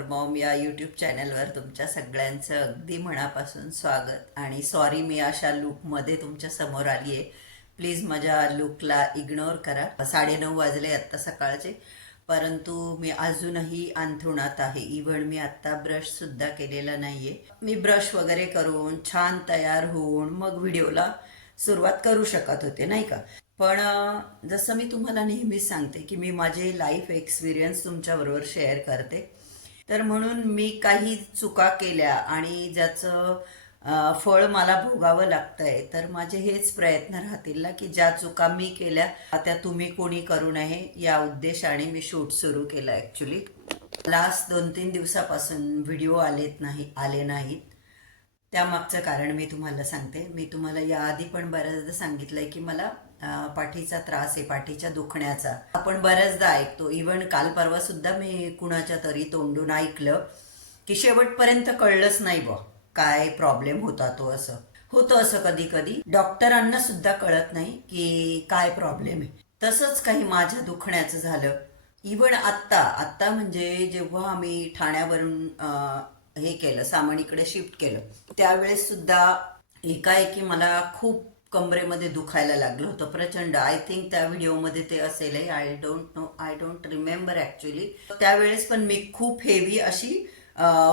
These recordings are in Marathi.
फॉर मॉम या यूट्यूब चॅनलवर तुमच्या सगळ्यांचं अगदी मनापासून स्वागत. आणि सॉरी मी अशा लुकमध्ये तुमच्यासमोर आली आहे प्लीज माझ्या लुकला इग्नोर करा. साडेनऊ वाजले आत्ता सकाळचे. परंतु मी अजूनही अंथरुणात आहे. इव्हन मी आत्ता ब्रशसुद्धा केलेला नाही आहे मी ब्रश वगैरे करून छान तयार होऊन मग व्हिडिओला सुरुवात करू शकत होते नाही का? पण जसं मी तुम्हाला नेहमीच सांगते की मी माझे लाईफ एक्सपिरियन्स तुमच्याबरोबर शेअर करते. तर म्हणून मी काही चुका केल्या आणि ज्याचं फळ मला भोगावं लागतंय तर माझे हेच प्रयत्न राहतील ना की ज्या चुका मी केल्या त्या तुम्ही कोणी करू नये या उद्देशाने मी शूट सुरू केलं ॲक्च्युली लास्ट दोन तीन दिवसापासून व्हिडिओ आलेत नाही आले नाहीत. त्यामागचं कारण मी तुम्हाला सांगते. मी तुम्हाला याआधी पण बऱ्याचदा सांगितलं आहे की मला पाठीचा त्रास आहे पाठीच्या दुखण्याचा. आपण बऱ्याचदा ऐकतो इवन काल परवा सुद्धा मी कुणाच्या तरी तोंडून ऐकलं की शेवटपर्यंत कळलंच नाही बा काय प्रॉब्लेम होता तो असं. होतं असं कधी कधी डॉक्टरांना सुद्धा कळत नाही की काय प्रॉब्लेम आहे. तसंच काही माझ्या दुखण्याचं झालं. इवन आत्ता आत्ता म्हणजे जेव्हा आम्ही ठाण्यावरून हे केलं सामान इकडे शिफ्ट केलं त्यावेळेस सुद्धा एकाएकी मला खूप कमरेमध्ये दुखायला लागलं होतं प्रचंड. आय थिंक त्या व्हिडिओमध्ये ते असेल I don't know I don't remember actually त्यावेळेस पण मी खूप हेवी अशी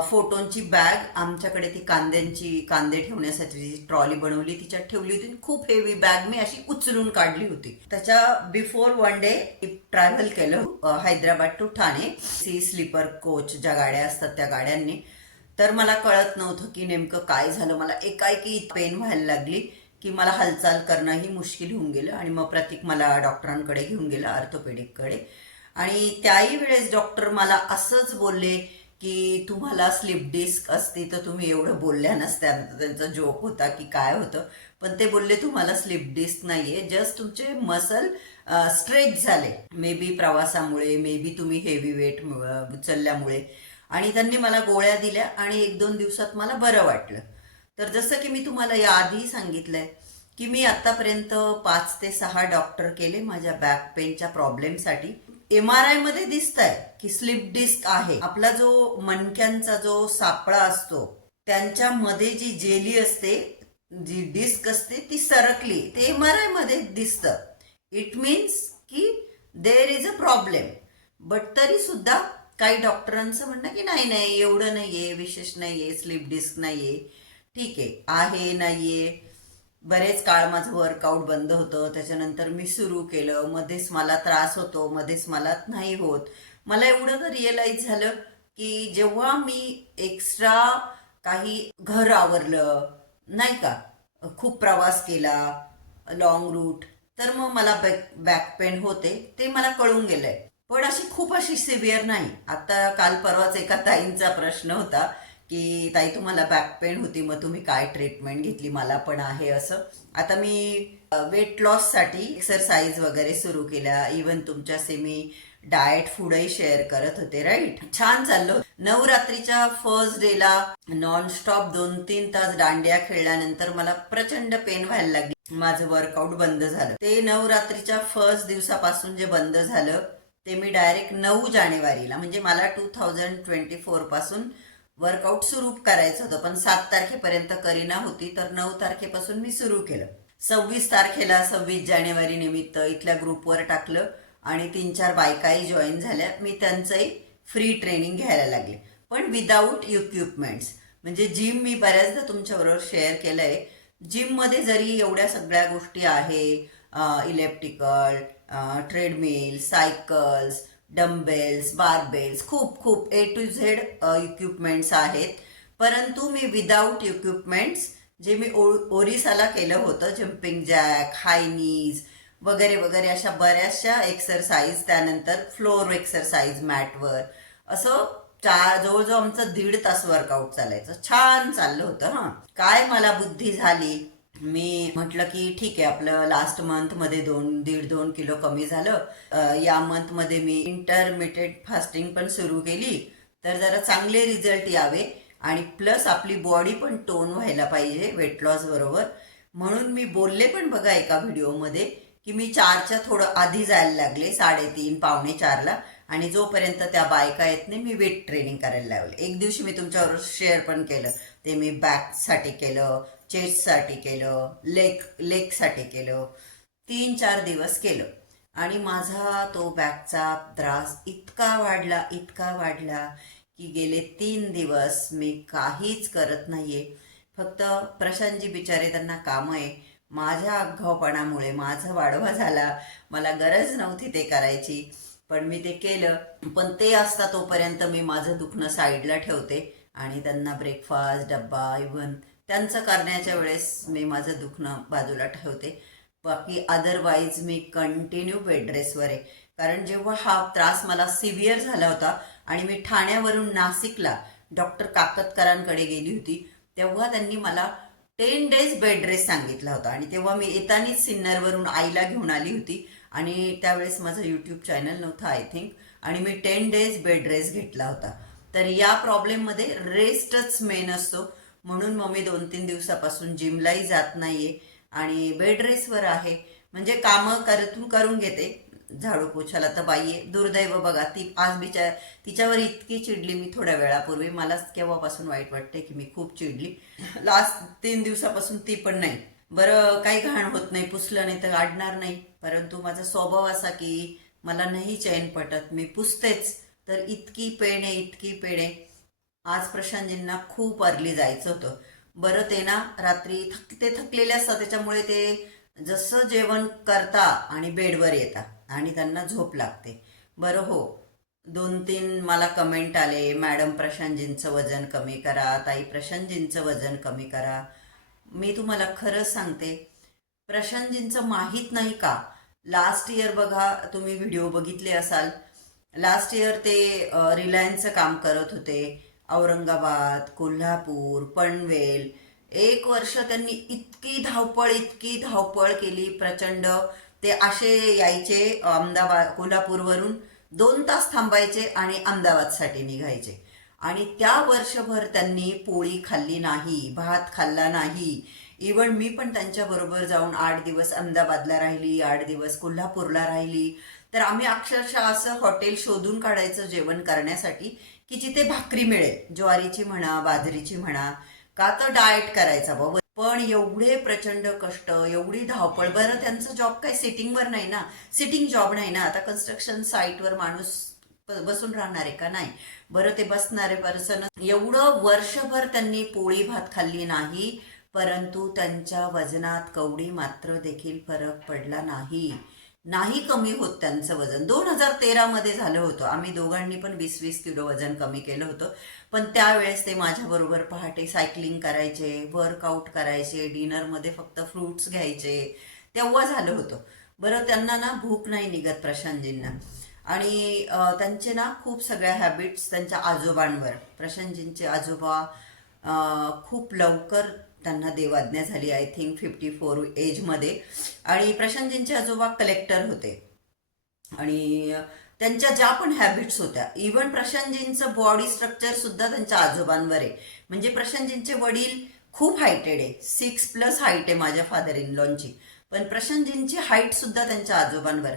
फोटोंची बॅग आमच्याकडे ती कांद्यांची कांदे ठेवण्यासाठी जी ट्रॉली बनवली तिच्यात ठेवली होती. खूप हेवी बॅग मी अशी उचलून काढली होती. त्याच्या बिफोर वन डे ट्रॅव्हल केलं Hyderabad to Thane. C sleeper coach ज्या गाड्या असतात त्या गाड्यांनी. तर मला कळत नव्हतं की नेमकं काय झालं. मला एकाएकी पेन व्हायला लागली. की मला हालचाल करणंही मुश्किल होऊन गेलं आणि मग प्रतीक मला डॉक्टरांकडे घेऊन गेला ऑर्थोपेडिककडे. आणि त्याही वेळेस डॉक्टर मला असंच बोलले की तुम्हाला स्लिप डिस्क असते तर तुम्ही एवढं बोलल्या नसत्या त्यांचा जोक होता की काय होतं. पण ते बोलले तुम्हाला स्लिप डिस्क नाहीये जस्ट तुमचे मसल स्ट्रेच झाले. मे बी प्रवासामुळे मे बी तुम्ही हेवी वेट उचलल्यामुळे. आणि त्यांनी मला गोळ्या दिल्या आणि एक दोन दिवसात मला बरं वाटलं. तर जसं की मी तुम्हाला याआधी सांगितलंय की मी आतापर्यंत पाच ते सहा डॉक्टर केले माझ्या बॅक पेनच्या प्रॉब्लेमसाठी. एम आर आयमध्ये दिसत आहे की स्लिप डिस्क आहे. आपला जो मणक्यांचा जो सापळा असतो त्यांच्यामध्ये जी जेली असते जी डिस्क असते ती सरकली. ते एम आर आयमध्ये दिसतं. इट मीन्स की there is a problem but तरी सुद्धा काही डॉक्टरांचं म्हणणं की नाही नाही एवढं नाहीये विशेष नाहीये स्लिप डिस्क नाहीये. ठीक आहे आहे नाही आहे बरेच काळ माझं वर्कआउट बंद होतं. त्याच्यानंतर मी सुरू केलं. मध्येच मला त्रास होतो मध्येच मला नाही होत. मला एवढं तर रिअलाईज झालं की जेव्हा मी एक्स्ट्रा काही घर आवरलं नाही का? खूप प्रवास केला लॉंग रूट तर मग मला बॅक बॅक पेन होते. ते मला कळून गेलंय. पण अशी खूप अशी सिव्हिअर नाही. आता काल परवाच एका ताईंचा प्रश्न होता. की ताई तुम्हाला बॅक पेन होती मग तुम्ही काय ट्रीटमेंट घेतली? मला पण आहे असं. आता मी वेट लॉससाठी एक्सरसाइज वगैरे सुरू केल्या. इवन तुमच्याशी मी डाएट फूडही शेअर करत होते राईट छान चाललो नवरात्रीच्या फर्स्ट डेला नॉनस्टॉप दोन तीन तास दांड्या खेळल्यानंतर मला प्रचंड पेन व्हायला लागली. माझं वर्कआउट बंद झालं. ते नवरात्रीच्या फर्स्ट दिवसापासून जे बंद झालं ते मी डायरेक्ट नऊ जानेवारीला म्हणजे मला टू थाउजंड ट्वेंटी फोरपासून वर्कआउट सुरू करायचं होतं पण सात तारखेपर्यंत करीना होती तर नऊ तारखेपासून मी सुरू केलं. सव्वीस तारखेला सव्वीस जानेवारी निमित्त इथल्या ग्रुपवर टाकलं आणि तीन चार बायकाही जॉईन झाल्या. मी त्यांचंही फ्री ट्रेनिंग घ्यायला लागले. पण विदाऊट इक्विपमेंट्स म्हणजे जिम मी बऱ्याचदा तुमच्याबरोबर शेअर केलंय. जिममध्ये जरी एवढ्या सगळ्या गोष्टी आहे electrical treadmill cycles dumbbells barbells खूप खूप ए टू झेड इक्विपमेंट्स आहेत. परंतु मी विदाऊट इक्विपमेंट्स जे मी ओ ओरिसाला केलं होतं जम्पिंग जॅक हायनीज वगैरे वगैरे अशा बऱ्याचशा एक्सरसाइज त्यानंतर फ्लोर एक्सरसाइज मॅटवर. असं चार जवळजवळ आमचं दीड तास वर्कआउट चालायचं. छान चाललं होतं हां. काय मला बुद्धी झाली? मी म्हटलं की ठीक आहे आपलं लास्ट मंथमध्ये दोन दीड दोन किलो कमी झालं. या मंथमध्ये मी इंटरमिटेड फास्टिंग पण सुरू केली. तर जरा चांगले रिझल्ट यावे. आणि प्लस आपली बॉडी पण टोन व्हायला पाहिजे वेट लॉस बरोबर. म्हणून मी बोलले पण बघा एका व्हिडिओमध्ये की मी चारच्या थोडं आधी जायला लागले साडेतीन पावणे चारला. आणि जोपर्यंत त्या बायका येत नाही मी वेट ट्रेनिंग करायला लागले. एक दिवशी मी तुमच्याबरोबर शेअर पण केलं. ते मी बॅकसाठी केलं. चेस्टसाठी केलं लेक लेगसाठी केलं तीन चार दिवस केलं. आणि माझा तो बॅकचा त्रास इतका वाढला इतका वाढला की गेले तीन दिवस मी काहीच करत नाहीये. फक्त प्रशांतजी बिचारे त्यांना कामं आहे. माझ्या आगाऊपणामुळे माझा वाढवा झाला. मला गरज नव्हती ते करायची. पण मी ते केलं. पण ते असता तोपर्यंत मी माझं दुखणं साईडला ठेवते. आणि त्यांना ब्रेकफास्ट डब्बा इवन त्यांचं करण्याच्या वेळेस मी माझं दुखणं बाजूला ठेवते. बाकी अदरवाईज मी कंटिन्यू बेडरेसवर आहे. कारण जेव्हा हा त्रास मला सिव्हिअर झाला होता आणि मी ठाण्यावरून नाशिकला डॉक्टर काकतकरांकडे गेली होती तेव्हा त्यांनी मला टेन डेज बेड रेस्ट सांगितला होता. आणि तेव्हा मी येतानीच सिन्नरवरून आईला घेऊन आली होती आणि त्यावेळेस माझं यूट्यूब चॅनल नव्हतं आय थिंक आणि मी टेन डेज बेड रेस्ट घेतला होता. तर या प्रॉब्लेममध्ये रेस्टच मेन असतो. म्हणून मग मी दोन तीन दिवसापासून जिमलाही जात नाहीये आणि बेड रेसवर आहे. म्हणजे कामं करतून करून घेते झाडू पोछाला तर बाई आहे दुर्दैव बघा ती आज बिचार तिच्यावर इतकी चिडली मी थोड्या वेळापूर्वी. मलाच केव्हापासून वाईट वाटते की मी खूप चिडली. लास्ट तीन दिवसापासून ती पण नाही. बरं काही घाण होत नाही पुसलं नाही तर काढणार नाही. परंतु माझा स्वभाव असा की मला नाही चैन पटत. मी पुसतेच. तर इतकी पेणे इतकी पेणे आज प्रशांतजींना खूप अर्ली जायचं होतं. बरं ते ना रात्री थक ते थकलेले असतात त्याच्यामुळे ते जसं जेवण करता आणि बेडवर येता आणि त्यांना झोप लागते. बरं हो. दोन तीन मला कमेंट आले मॅडम प्रशांतजींचं वजन कमी करा ताई प्रशांतजींचं वजन कमी करा. मी तुम्हाला खरंच सांगते प्रशांतजींचं माहीत नाही का? लास्ट इयर बघा तुम्ही व्हिडिओ बघितले असाल. लास्ट इयर ते रिलायन्सचं काम करत होते. औरंगाबाद कोल्हापूर पनवेल. एक वर्ष त्यांनी इतकी धावपळ इतकी धावपळ केली प्रचंड. ते असे यायचे अहमदाबाद कोल्हापूरवरून दोन तास थांबायचे आणि अहमदाबादसाठी निघायचे. आणि त्या वर्षभर त्यांनी पोळी खाल्ली नाही भात खाल्ला नाही. इवन मी पण त्यांच्याबरोबर जाऊन आठ दिवस अहमदाबादला राहिली आठ दिवस कोल्हापूरला राहिली. तर आम्ही अक्षरशः असं हॉटेल शोधून काढायचं जेवण करण्यासाठी की जिथे भाकरी मिळेल ज्वारीची म्हणा बाजरीची म्हणा का तर डाएट करायचा बाबा पण एवढे प्रचंड कष्ट एवढी धावपळ बरं त्यांचं जॉब काय सिटिंगवर नाही ना? सिटिंग जॉब नाही ना? आता कन्स्ट्रक्शन साईटवर माणूस बसून राहणार आहे का नाही? बरं ते बसणारे पर्सन एवढं वर्षभर त्यांनी पोळी भात खाल्ली नाही परंतु त्यांच्या वजनात कवडी मात्र देखील फरक पडला नाही. नाही कमी होत त्यांचं वजन. दोन हजार तेरामध्ये झालं होतं. आम्ही दोघांनी पण वीस वीस किलो वजन कमी केलं होतं. पण त्यावेळेस ते माझ्याबरोबर पहाटे सायकलिंग करायचे वर्कआउट करायचे डिनरमध्ये फक्त फ्रुट्स घ्यायचे तेव्हा झालं होतं. बरं त्यांना ना भूक नाही निघत प्रशांतजींना. आणि त्यांचे ना खूप सगळ्या हॅबिट्स त्यांच्या आजोबांवर. प्रशांतजींचे आजोबा खूप लवकर त्यांना देवाज्ञा झाली आय थिंक फिफ्टी फोर एजमध्ये आणि प्रशांतजींचे आजोबा कलेक्टर होते. आणि त्यांच्या ज्या पण हॅबिट्स होत्या इवन प्रशांतजींचं बॉडी स्ट्रक्चर सुद्धा त्यांच्या आजोबांवर आहे. म्हणजे प्रशांतजींचे वडील खूप हायटेड आहे. सिक्स प्लस हाईट आहे माझ्या फादर इन लॉनची पण प्रशांतजींची हाईट सुद्धा त्यांच्या आजोबांवर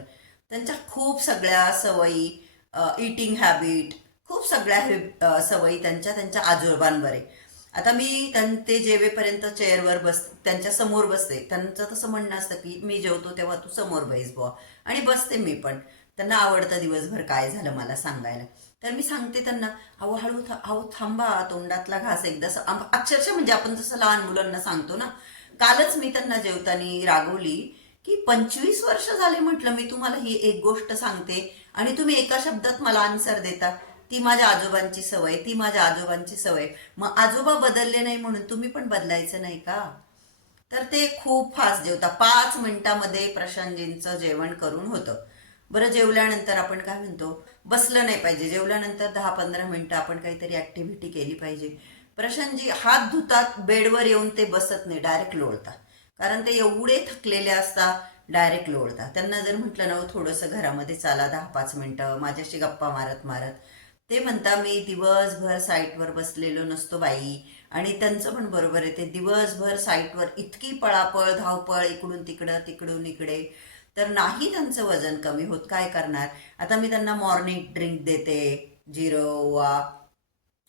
त्यांच्या खूप सगळ्या सवयी इटिंग हॅबिट खूप सगळ्या सवयी त्यांच्या त्यांच्या आजोबांवर आहे. आता मी त्यां ते जेवेपर्यंत चेअरवर बस त्यांच्यासमोर बसते. त्यांचं तसं म्हणणं असतं की मी जेवतो तेव्हा तू समोर बैस बुवा. आणि बसते मी पण. त्यांना आवडतं दिवसभर काय झालं मला सांगायला. तर मी सांगते त्यांना अहो हळू था अहो थांबा तोंडातला घास एकदा अक्षरशः म्हणजे आपण जसं लहान मुलांना सांगतो ना कालच मी त्यांना जेवताना रागवली की पंचवीस वर्ष झाले म्हटलं मी तुम्हाला ही एक गोष्ट सांगते आणि तुम्ही एका शब्दात मला आन्सर देता. ती माझ्या आजोबांची सवय ती माझ्या आजोबांची सवय. मग आजोबा बदलले नाही म्हणून तुम्ही पण बदलायचं नाही का? तर ते खूप फास्ट जेवता पाच मिनिटामध्ये प्रशांतजींचं जेवण करून होतं. बरं जेवल्यानंतर आपण काय म्हणतो? बसलं नाही पाहिजे. जेवल्यानंतर दहा पंधरा मिनिटं आपण काहीतरी ऍक्टिव्हिटी केली पाहिजे. प्रशांतजी हात धुतात बेडवर येऊन ते बसत नाही डायरेक्ट लोळतात. कारण ते एवढे थकलेले असतात डायरेक्ट लोळतात. त्यांना जर म्हटलं ना हो, थोडंसं घरामध्ये चाला दहा पाच मिनिटं माझ्याशी गप्पा मारत मारत. ते म्हणता मी दिवसभर साईटवर बसलेलो नसतो बाई. आणि त्यांचं पण बरोबर आहे ते दिवसभर साईटवर इतकी पळापळ धावपळ इकडून तिकडं तिकडून इकडे. तर नाही त्यांचं वजन कमी होत काय करणार? आता मी त्यांना मॉर्निंग ड्रिंक देते जिरो वा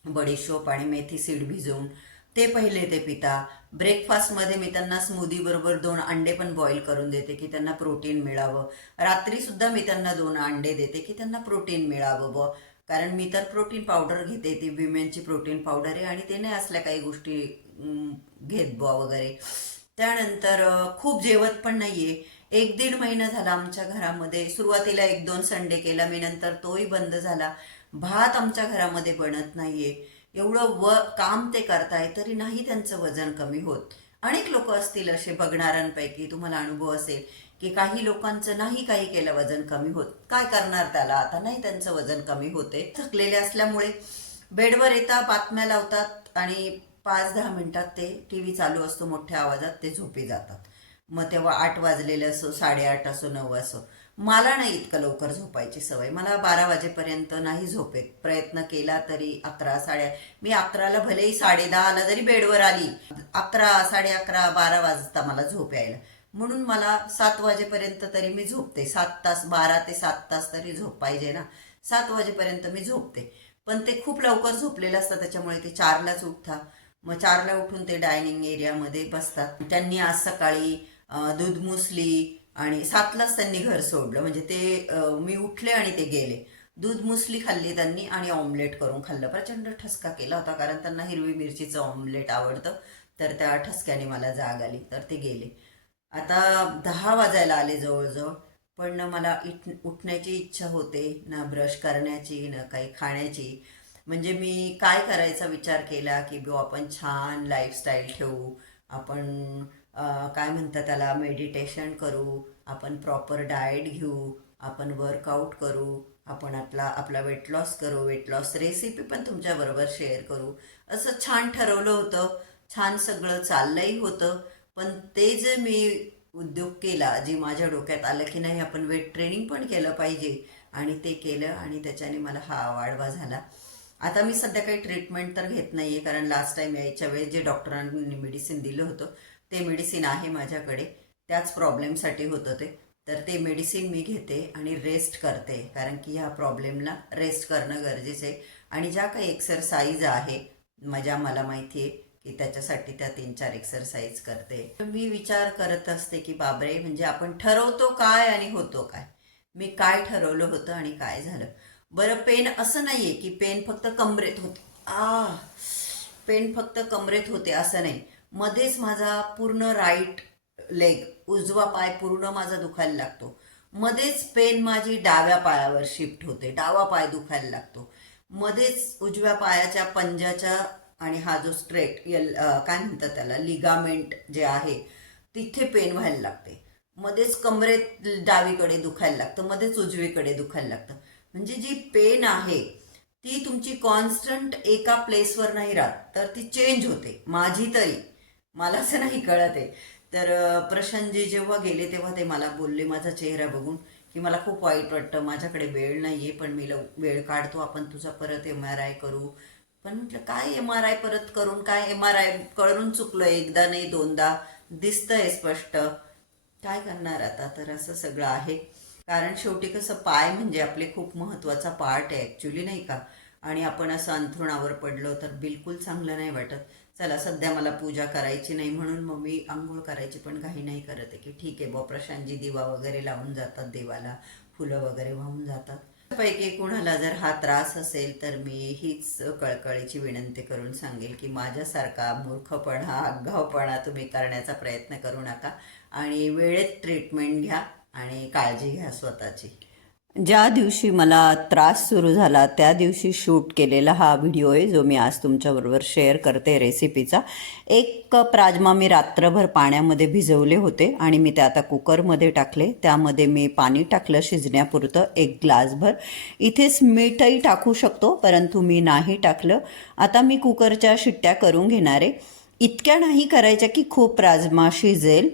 बडीशोप आणि मेथी सीड भिजवून. ते पहिले ते पिता. ब्रेकफास्टमध्ये मी त्यांना स्मूदी बरोबर दोन अंडे पण बॉईल करून देते की त्यांना प्रोटीन मिळावं. रात्री सुद्धा मी त्यांना दोन अंडे देते की त्यांना प्रोटीन मिळावं ब. कारण मी तर प्रोटीन पावडर घेते ती विमेनची प्रोटीन पावडर आहे आणि ते नाही असल्या काही गोष्टी घेत बुवा वगैरे. त्यानंतर खूप जेवत पण नाहीये. एक दीड महिना झाला आमच्या घरामध्ये. सुरुवातीला एक दोन संडे केला मी नंतर तोही बंद झाला. भात आमच्या घरामध्ये बनत नाहीये. एवढं व काम ते करताय तरी नाही त्यांचं वजन कमी होत. अनेक लोक असतील असे बघणाऱ्यांपैकी तुम्हाला अनुभव असेल. की काही लोकांचं नाही काही केलं वजन कमी होत. काय करणार त्याला? आता नाही त्यांचं वजन कमी होते. थकलेले असल्यामुळे बेडवर येतात बातम्या लावतात आणि पाच दहा मिनिटात ते टी व्ही चालू असतो मोठ्या आवाजात ते झोपी जातात. मग तेव्हा आठ वाजलेले असो साडेआठ असो नऊ असो. मला नाही इतकं लवकर झोपायची सवय. मला बारा वाजेपर्यंत नाही झोपेत. प्रयत्न केला तरी अकरा साडे मी अकराला भलेही साडे दहाला जरी बेडवर आली अकरा साडे अकरा बारा वाजता मला झोप यायला. म्हणून मला सात वाजेपर्यंत तरी मी झोपते. सात तास बारा ते सात तास तरी झोप पाहिजे ना. सात वाजेपर्यंत मी झोपते. पण ते खूप लवकर झोपलेलं असतं त्याच्यामुळे ते चारलाच उठता. मग चारला उठून ते डायनिंग एरियामध्ये बसतात. त्यांनी आज सकाळी दूध मुसली आणि सातलाच त्यांनी घर सोडलं. म्हणजे ते मी उठले आणि ते गेले. दूध मुसली खाल्ली त्यांनी आणि ऑमलेट करून खाल्लं. प्रचंड ठसका केला होता कारण त्यांना हिरवी मिरचीचं ऑमलेट आवडतं. तर त्या ठसक्याने मला जाग आली. तर ते गेले. आता दहा वाजायला आले जवळजवळ पण ना मला इट उठण्याची इच्छा होते ना ब्रश करण्याची ना काही खाण्याची. म्हणजे मी काय करायचा विचार केला की बो आपण छान लाईफस्टाईल ठेवू आपण काय म्हणतात त्याला मेडिटेशन करू आपण प्रॉपर डाएट घेऊ आपण वर्कआउट करू आपण आपला आपला वेट लॉस करू वेट लॉस रेसिपी पण तुमच्याबरोबर शेअर करू. असं छान ठरवलं होतं. छान सगळं चाललंही होतं. पण ते जे मी उद्योग केला जी माझ्या डोक्यात आलं की नाही आपण वेट ट्रेनिंग पण केलं पाहिजे. आणि ते केलं आणि त्याच्याने मला हा वाढवा झाला. आता मी सध्या काही ट्रीटमेंट तर घेत नाही आहे कारण लास्ट टाईम यायच्या वेळेस जे डॉक्टरांनी मेडिसिन दिलं होतं ते मेडिसिन आहे माझ्याकडे. त्याच प्रॉब्लेमसाठी होतं ते. तर ते मेडिसिन मी घेते आणि रेस्ट करते कारण की ह्या प्रॉब्लेमला रेस्ट करणं गरजेचं आहे. आणि ज्या काही एक्सरसाइज आहे माझ्या मला माहिती आहे की त्याच्यासाठी त्या तीन चार एक्सरसाइज करते. मी विचार करत असते की बाबरे म्हणजे आपण ठरवतो काय आणि होतो काय? मी काय ठरवलं होतं आणि काय झालं? बरं पेन असं नाहीये की पेन फक्त कमरेत होते. आ पेन फक्त कमरेत होते असं नाही. मध्येच माझा पूर्ण राईट लेग उजवा पाय पूर्ण माझा दुखायला लागतो. मध्येच पेन माझी डाव्या पायावर शिफ्ट होते. डावा पाय दुखायला लागतो. मध्येच उजव्या पायाच्या पंजाच्या आणि हा जो स्ट्रेट यल काय म्हणतात त्याला लिगामेंट जे आहे तिथे पेन व्हायला लागते. मध्येच कमरेत डावीकडे दुखायला लागतं मध्येच उजवीकडे दुखायला लागतं. म्हणजे जी पेन आहे ती तुमची कॉन्स्टंट एका प्लेसवर नाही राहत तर ती चेंज होते. माझी तरी. मला असं नाही कळत आहे. तर प्रशांतजी जेव्हा गेले तेव्हा ते मला बोलले माझा चेहरा बघून की मला खूप वाईट वाटतं माझ्याकडे वेळ नाही आहे पण मी लव वेळ काढतो आपण तुझा परत एम आर आय करू पण म्हटलं काय एम आर आय परत करून काय एम आर आय कळून चुकलं एकदा नाही दोनदा? दिसतंय स्पष्ट. काय करणार आता? तर असं सगळं आहे. कारण शेवटी कसं पाय म्हणजे आपले खूप महत्त्वाचा पार्ट आहे ॲक्च्युली नाही का? आणि आपण असं अंथरुणावर पडलो तर बिलकुल चांगलं नाही वाटत. चला सध्या मला पूजा करायची नाही म्हणून मग मी आंघोळ करायची पण काही नाही करत आहे की ठीक आहे बा प्रशांतजी दिवा वगैरे लावून जातात देवाला. फुलं वगैरे वाहून जातात. पैकी कुणाला जर हा त्रास असेल तर मी हीच कळकळीची विनंती करून सांगेल की माझ्यासारखा मूर्खपणा आगावपणा तुम्ही करण्याचा प्रयत्न करू नका आणि वेळेत ट्रीटमेंट घ्या आणि काळजी घ्या स्वतःची. ज्या दिवशी मला त्रास सुरू झाला त्या दिवशी शूट केलेला हा व्हिडिओ आहे जो मी आज तुमच्याबरोबर शेअर करते रेसिपीचा. एक कप राजमा मी रात्रभर पाण्यामध्ये भिजवले होते आणि मी ते आता कुकरमध्ये टाकले. त्यामध्ये मी पाणी टाकलं शिजण्यापुरतं एक ग्लासभर. इथेच मीठही टाकू शकतो परंतु मी नाही टाकलं. आता मी कुकरच्या शिट्ट्या करून घेणार आहे. इतक्या नाही करायच्या की खूप राजमा शिजेल.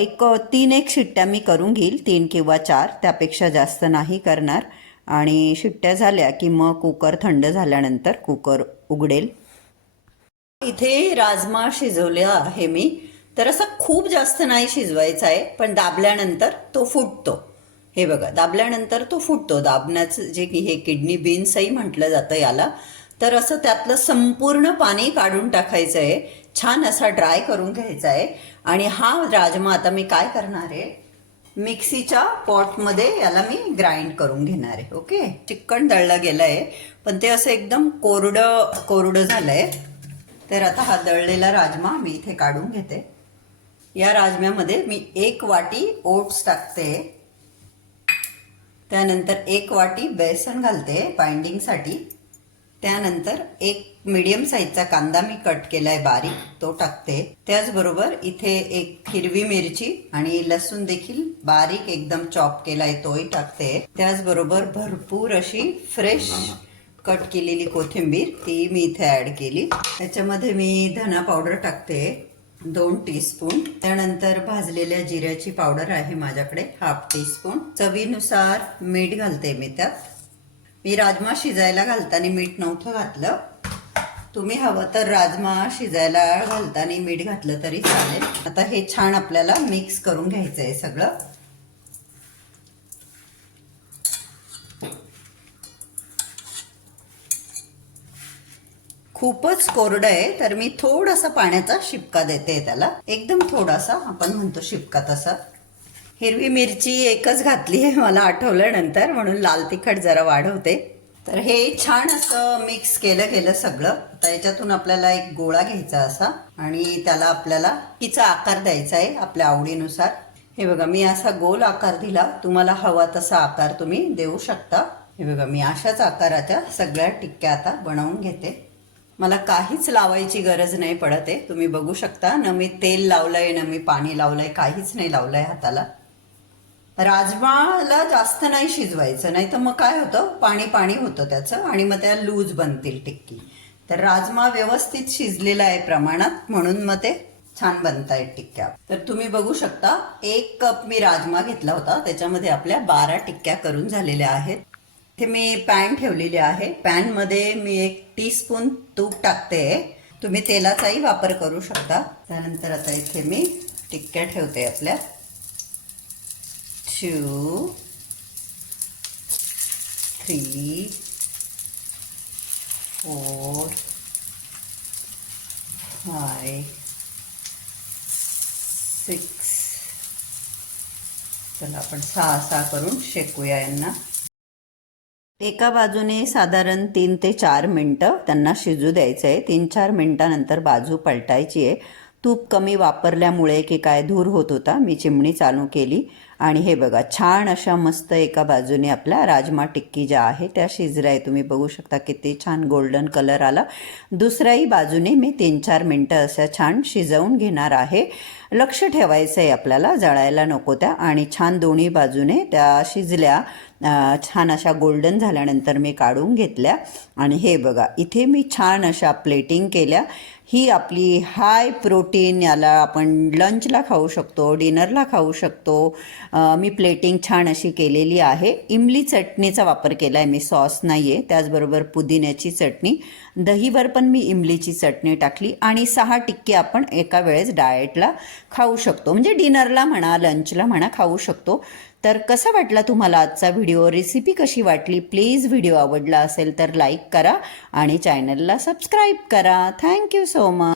एक तीन एक शिट्ट्या मी करून घेईल तीन किंवा चार त्यापेक्षा जास्त नाही करणार. आणि शिट्ट्या झाल्या की मग कुकर थंड झाल्यानंतर कुकर उघडेल. इथे राजमा शिजवला आहे मी. तर असं खूप जास्त नाही शिजवायचा आहे पण दाबल्यानंतर तो फुटतो. हे बघा दाबल्यानंतर तो फुटतो. दाबण्याचं जे की हे किडनी बीन्सही म्हटलं जातं याला. तर असं त्यातलं संपूर्ण पाणी काढून टाकायचं आहे. छान असा ड्राय करून घ्यायचा आहे आणि हा राजमा आता मी काय करणार आहे? मिक्सीच्या पॉटमध्ये याला मी ग्राइंड करून घेणार आहे ओके? चिकन दळलं गेलं आहे पण ते असं एकदम कोरडं कोरडं झालं आहे तर आता हा दळलेला राजमा मी इथे काढून घेते. या राजम्यामध्ये मी एक वाटी ओट्स टाकते. त्यानंतर एक वाटी बेसन घालते बाइंडिंगसाठी त्यानंतर एक मीडियम साईजचा कांदा मी कट केलाय बारीक तो टाकते. त्याचबरोबर इथे एक हिरवी मिरची आणि लसूण देखील बारीक एकदम चॉप केलाय तोही टाकते. त्याचबरोबर भरपूर अशी फ्रेश कट केलेली कोथिंबीर ती मी इथे ऍड केली. त्याच्यामध्ये मी धना पावडर टाकते दोन टीस्पून त्यानंतर भाजलेल्या जिऱ्याची पावडर आहे माझ्याकडे हाफ टीस्पून चवीनुसार मीठ घालते मी त्यात. मी राजमा शिजायला घालताना मीठ नव्हतं घातलं. तुम्ही हवं तर राजमा शिजायला घालताना मीठ घातलं तरी चालेल. आता हे छान आपल्याला मिक्स करून घ्यायचं आहे सगळं. खूपच कोरडं आहे तर मी थोडासा पाण्याचा शिपका देते त्याला. एकदम थोडासा आपण म्हणतो शिपका तसा. हिरवी मिरची एकच घातली आहे मला आठवलं नंतर म्हणून लाल तिखट जरा वाढवते. तर हे छान असं मिक्स केलं गेलं सगळं. आता याच्यातून आपल्याला एक गोळा घ्यायचा असा आणि त्याला आपल्याला तिचा आकार द्यायचा आहे आपल्या आवडीनुसार. हे बघा मी असा गोल आकार दिला. तुम्हाला हवा तसा आकार तुम्ही देऊ शकता. हे बघा मी अशाच आकाराच्या सगळ्या टिक्क्या आता बनवून घेते. मला काहीच लावायची गरज नाही पडत आहे. तुम्ही बघू शकता न मी तेल लावलंय न मी पाणी लावलंय काहीच नाही लावलंय हाताला. राजमाला जास्त नाही शिजवायचं नाही तर मग काय होतं? पाणी पाणी होतं त्याचं आणि मग त्या लूज बनतील टिक्की. तर राजमा व्यवस्थित शिजलेला आहे प्रमाणात म्हणून मग ते छान बनतायत टिक्क्या. तर तुम्ही बघू शकता एक कप मी राजमा घेतला होता त्याच्यामध्ये आपल्या बारा टिक्क्या करून झालेल्या आहेत. इथे मी पॅन ठेवलेली आहे. पॅनमध्ये मी एक टीस्पून तूप टाकते. तुम्ही तेलाचाही वापर करू शकता. त्यानंतर आता इथे मी टिक्क्या ठेवते आपल्या. Two, three four five, six चला आपण सहा सहा करून शेकूया यांना. एका बाजूने साधारण तीन ते चार मिनटं त्यांना शिजू द्यायचं आहे तीन चार मिनटानंतर बाजू पलटायची आहे. तूप कमी वापरल्यामुळे की काय धूर होत होता मी चिमणी चालू केली. आणि हे बघा छान अशा मस्त एका बाजूने आपल्या राजमा टिक्की ज्या आहे त्या शिजल्या आहे. तुम्ही बघू शकता किती छान गोल्डन कलर आला. दुसऱ्याही बाजूने मी तीन चार मिनटं अशा छान शिजवून घेणार आहे. लक्ष ठेवायचं आहे आपल्याला जळायला नको त्या. आणि छान दोन्ही बाजूने त्या शिजल्या छान अशा गोल्डन झाल्यानंतर मी काढून घेतल्या. आणि हे बघा इथे मी छान अशा प्लेटिंग केल्या. ही आपली हाय प्रोटीन याला आपण लंचला खाऊ शकतो डिनरला खाऊ शकतो. मी प्लेटिंग छान अशी केलेली आहे. इमली चटणीचा वापर केला आहे मी सॉस नाही आहे त्याचबरोबर पुदिन्याची चटणी. दहीवर पण मी इमलीची चटणी टाकली. आणि सहा टिक्के आपण एका वेळेस डाएटला खाऊ शकतो. म्हणजे डिनरला म्हणा लंचला म्हणा खाऊ शकतो. तर कसा वाटला तुम्हाला आजचा व्हिडिओ? रेसिपी कशी वाटली? प्लीज व्हिडिओ आवडला असेल तर लाईक करा आणि चॅनलला सबस्क्राईब करा. Thank you so much